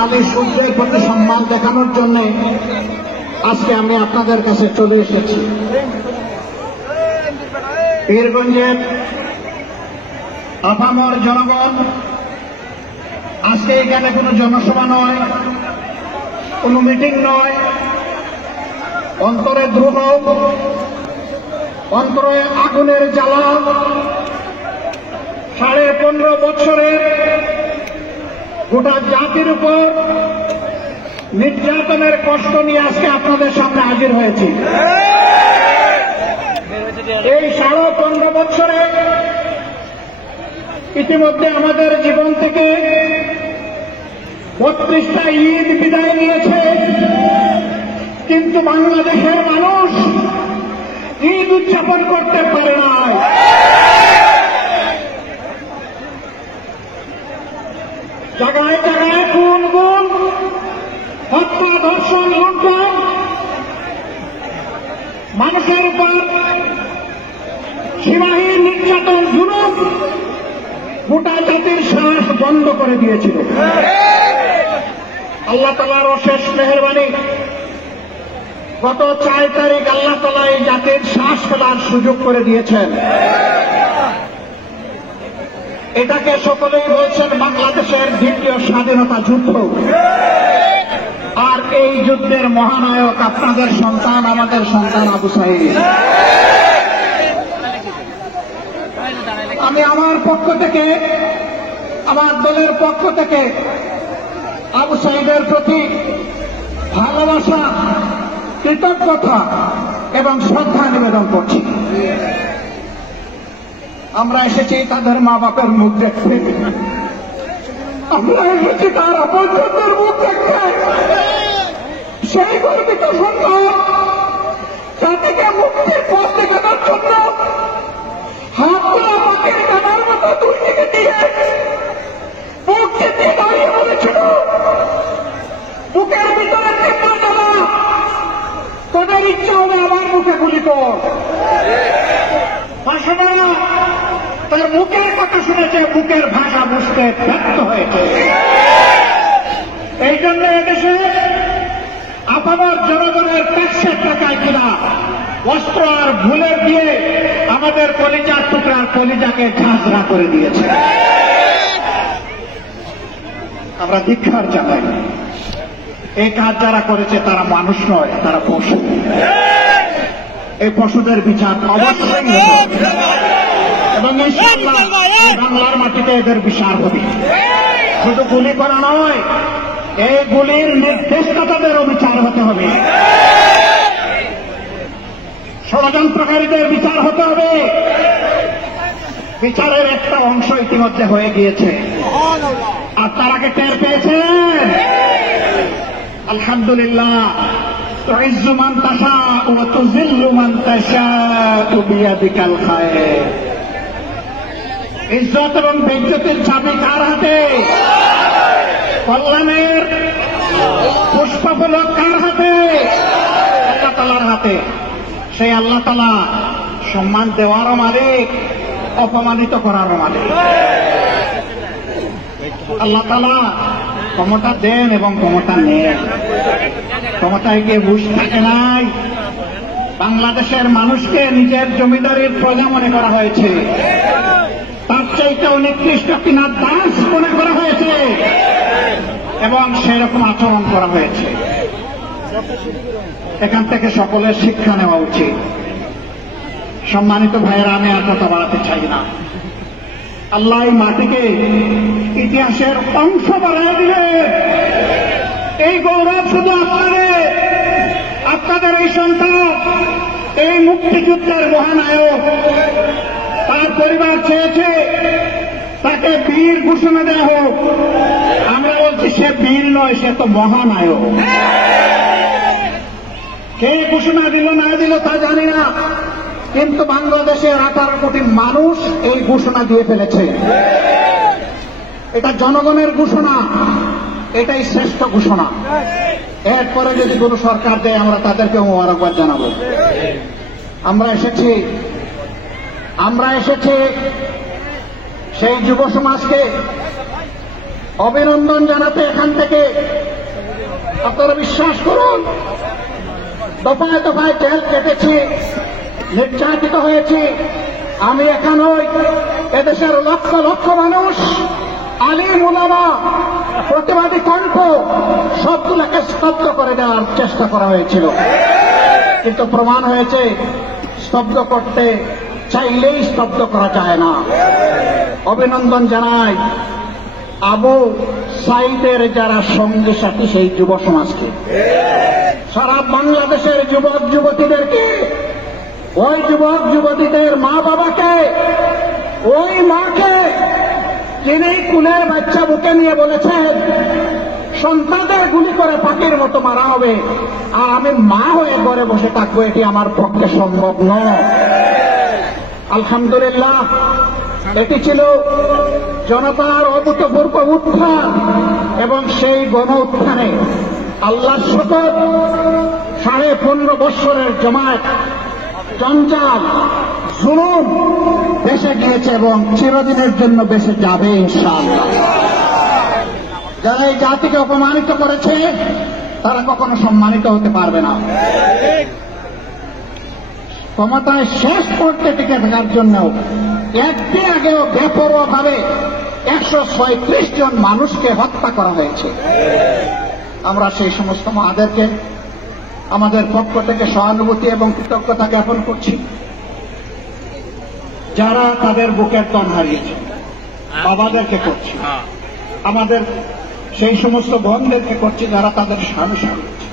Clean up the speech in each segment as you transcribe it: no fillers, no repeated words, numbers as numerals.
সোনালী সূর্যের প্রতি সম্মান দেখানোর জন্য আজকে আমি আপনাদের কাছে চলে এসেছি। পীরগঞ্জের আপামর জনগণ, আজকে এখানে কোনো জনসভা নয়, কোনো মিটিং নয়, অন্তরে দ্রোহ, অন্তরে আগুনের জ্বালা, 15.5 বছরের গোটা জাতির উপর নির্যাতনের কষ্ট নিয়ে আজকে আপনাদের সামনে হাজির হয়েছি। এই 15.5 বছরে ইতিমধ্যে আমাদের জীবন থেকে 32টা ঈদ বিদায় নিয়েছে, কিন্তু বাংলাদেশের মানুষ ঈদ উদযাপন করতে পারে না। জায়গায় জায়গায় খুন, হত্যা, ধর্ষণ, লুণ্ঠন, মানুষের উপর সীমাহীন নির্যাতন, জুলুম গোটা জাতির শ্বাস বন্ধ করে দিয়েছিল। আল্লাহ তাআলার অশেষ মেহেরবানি, গত 4 তারিখ আল্লাহ তাআলা এই জাতির শ্বাস ফেলার সুযোগ করে দিয়েছেন। এটাকে সকলেই বলছেন বাংলাদেশের দ্বিতীয় স্বাধীনতা যুদ্ধ। আর এই যুদ্ধের মহানায়ক আপনাদের সন্তান, আমাদের সন্তান আবু সাঈদ। আমি আমার পক্ষ থেকে, আমার দলের পক্ষ থেকে আবু সাঈদের প্রতি ভালোবাসা, কৃতজ্ঞতা এবং শ্রদ্ধা নিবেদন করছি। আমরা এসেছি তাদের মা বাপের মুখ দেখতে, আমরা এসেছি তার আপনজনদের মুখ দেখতে। সেই গর্বিত সন্তান জাতিকে মুক্তির পথ দেখানোর জন্য হাত তোলা পাখির ডানার মতো দুই দিকে দিয়ে বুক চেপে দাঁড়িয়ে বলেছিল, বুকের ভিতরে চেপা দেওয়া, তোদের ইচ্ছা হবে আমার মুখে গুলি কর। ভাষণেরা তার মুখের কথা শুনেছে, বুকের ভাষা বুঝতে ব্যর্থ হয়েছে। এই জন্য এদেশে আপামর জনগণের ট্যাক্সের টাকায় কিনা অস্ত্র আর ভুলে দিয়ে আমাদের কলিজার টুকরার কলিজাকে ঝাঁঝরা করে দিয়েছে। আমরা ধিক্কার জানাই। এই কাজ যারা করেছে তারা মানুষ নয়, তারা পশু। এই পশুদের বিচার অবশ্যই হবে এবং ইনশাআল্লাহ বাংলার মাটিতে এদের বিচার হবে। শুধু গুলি করা নয়, এই গুলির নির্দেশদাতাদেরও বিচার হতে হবে, ষড়যন্ত্রকারীদের বিচার হতে হবে। বিচারের একটা অংশ ইতিমধ্যে হয়ে গিয়েছে, আর তার আগে টের পেয়েছেন। আলহামদুলিল্লাহ। تعز من تشاء وتذل من تشاء بيدك الخير। ইজ্জত এবং বেইজ্জতের চাবি কার হাতে? কল্যাণের পুষ্পফলক কার হাতে? আল্লাহ তাআলার হাতে। সেই আল্লাহ তাআলা সম্মান দেওয়ারও মালিক, অপমানিত করারও মালিক। আল্লাহ তাআলা ক্ষমতা দেন এবং ক্ষমতা নেন। ক্ষমতায় গিয়ে বুঝ থাকে নাই। বাংলাদেশের মানুষকে নিজের জমিদারির প্রজা মনে করা হয়েছে, তার চাইতেও নিকৃষ্ট কিনা দাস মনে করা হয়েছে এবং সেরকম আচরণ করা হয়েছে। এখান থেকে সকলের শিক্ষা নেওয়া উচিত। সম্মানিত ভাইয়েরা, আমি আর কথা বাড়াতে চাই না। আল্লাহ এই মাটিকে ইতিহাসের অংশ বানিয়ে দিলে এই গৌরব শুধু আপনাদের এই সন্তান, এই মুক্তিযুদ্ধের মহানায়ক, তার পরিবার চেয়েছে তাকে বীর ঘোষণা দেওয়া হোক। আমরা বলছি সে বীর নয়, সে তো মহানায়ক। কে ঘোষণা দিল না দিল তা জানি না, কিন্তু বাংলাদেশের 18 কোটি মানুষ এই ঘোষণা দিয়ে ফেলেছে। এটা জনগণের ঘোষণা, এটাই শ্রেষ্ঠ ঘোষণা। এরপরে যদি কোন সরকার দেয় আমরা তাদেরকে মোবারকবাদ জানাবো। আমরা এসেছি সেই যুব সমাজকে অভিনন্দন জানাতে, এখান থেকে আপনারা বিশ্বাস করুন, দফায় দফায় জেল কেটেছি, নির্যাতিত হয়েছি। আমি একা নই, এদেশের লক্ষ লক্ষ মানুষ, আলিম উলামা, প্রতিবাদী কণ্ঠ সবগুলোকে স্তব্ধ করে দেওয়ার চেষ্টা করা হয়েছিল, কিন্তু প্রমাণ হয়েছে স্তব্ধ করতে চাইলেই স্তব্ধ করা যায় না। অভিনন্দন জানাই আবু সাইদের যারা সঙ্গী সাথী সেই যুব সমাজকে, সারা বাংলাদেশের যুবক যুবতীদেরকে, ওই যুবক যুবতীদের মা বাবাকে, ওই মাকে যিনি কুলের বাচ্চা বুকে নিয়ে বলেছেন সন্তানদের গুলি করে পাখির মতো মারা হবে, আর আমি মা হয়ে ঘরে বসে থাকবো, এটি আমার পক্ষে সম্ভব নয়। আলহামদুলিল্লাহ, এটি ছিল জনতার অভূতপূর্ব উত্থান, এবং সেই গণ উত্থানে আল্লাহর শপথ 15.5 বৎসরের জমায়েত, জঞ্জাল, জুলুম বেঁচে গিয়েছে এবং চিরদিনের জন্য বেঁচে যাবে ইনশাআল্লাহ। যারা এই জাতিকে অপমানিত করেছে তারা কখনো সম্মানিত হতে পারবে না। ক্ষমতায় শেষ করতে টিকে থাকার জন্য একদিন আগেও বেপরোয়া ভাবে 136 জন মানুষকে হত্যা করা হয়েছে। আমরা সেই সমস্ত মাদেরকে আমাদের পক্ষ থেকে সহানুভূতি এবং কৃতজ্ঞতা জ্ঞাপন করছি, যারা তাদের বুকের তন হারিয়েছে। বাবাদেরকে করছি, আমাদের সেই সমস্ত বোনদেরকে করছি যারা তাদের স্বামী হারিয়েছে,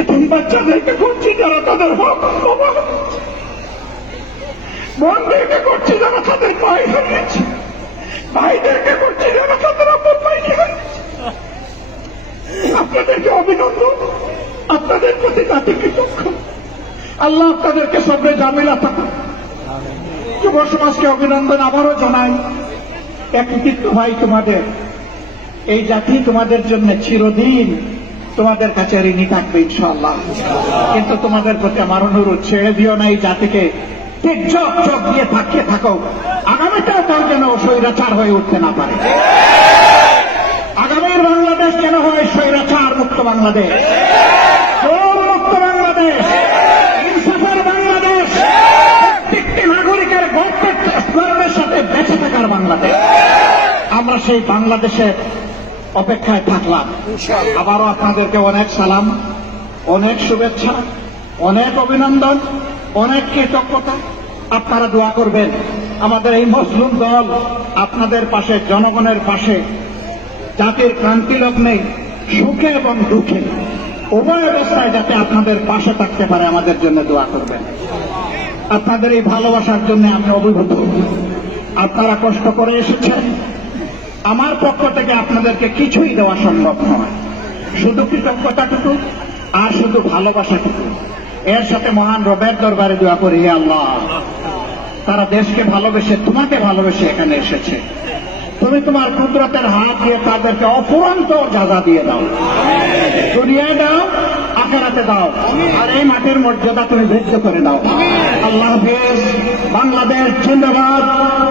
এতিম বাচ্চাদেরকে করছি যারা তাদের বোনদেরকে করছি যারা তাদের ভাই হারিয়েছে, ভাইদেরকে করছি যারা তাদের আপন ভাইকে হারিয়েছে। আপনাদেরকে অভিনন্দন, আপনাদের প্রতি জাতি কৃতজ্ঞ। আল্লাহ আপনাদেরকে সবরে জামিলা থাকুন। যুব সমাজকে অভিনন্দন আবারও জানাই। একৃতিত্ব ভাই, তোমাদের এই জাতি তোমাদের জন্য চিরদিন তোমাদের কাছে ঋণী থাকবে ইনশাআল্লাহ। কিন্তু তোমাদের প্রতি আমার অনুরোধ, ছেড়ে দিও না এই জাতিকে, ঠিক চোখ চোখ দিয়ে থাকিয়ে থাকো। আগামীটাও তার যেন স্বৈরাচার হয়ে উঠতে না পারে। আগামীর বাংলাদেশ যেন হয় স্বৈরাচার মুক্ত বাংলাদেশ, মুক্ত বাংলাদেশ, ইনসাফের বাংলাদেশ, প্রত্যেকটি নাগরিকের গর্বের সাথে বেঁচে থাকার বাংলাদেশ। আমরা সেই বাংলাদেশের অপেক্ষায় থাকলাম। আবারও আপনাদেরকে অনেক সালাম, অনেক শুভেচ্ছা, অনেক অভিনন্দন, অনেক কৃতজ্ঞতা। আপনারা দোয়া করবেন আমাদের এই মজলুম দল আপনাদের পাশে, জনগণের পাশে, জাতির ক্রান্তি লগ্নে সুখে এবং দুঃখে উভয় অবস্থায় যাতে আপনাদের পাশে থাকতে পারে আমাদের জন্য দোয়া করবেন। আপনাদের এই ভালোবাসার জন্য আমি অভিভূত। আপনারা কষ্ট করে এসেছেন, আমার পক্ষ থেকে আপনাদেরকে কিছুই দেওয়া সম্ভব নয়, শুধু কৃতজ্ঞতাটুকু আর শুধু ভালোবাসাটুকু। এর সাথে মহান রবের দরবারে দোয়া করি, হে আল্লাহ, তারা দেশকে ভালোবেসে, তোমাকে ভালোবেসে এখানে এসেছে, তুমি তোমার কুদরতের হাত দিয়ে তাদেরকে অফুরন্ত যাজা দিয়ে দাও, দুনিয়ায় দাও, আখিরাতে দাও, আর এই মাটির মর্যাদা তুমি বৃদ্ধি করে দাও। আল্লাহ হাফেজ। বাংলাদেশ জিন্দাবাদ,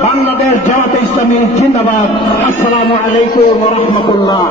বাংলাদেশ জামাতে ইসলামী জিন্দাবাদ। আসসালামু আলাইকুম ওয়া রাহমাতুল্লাহ।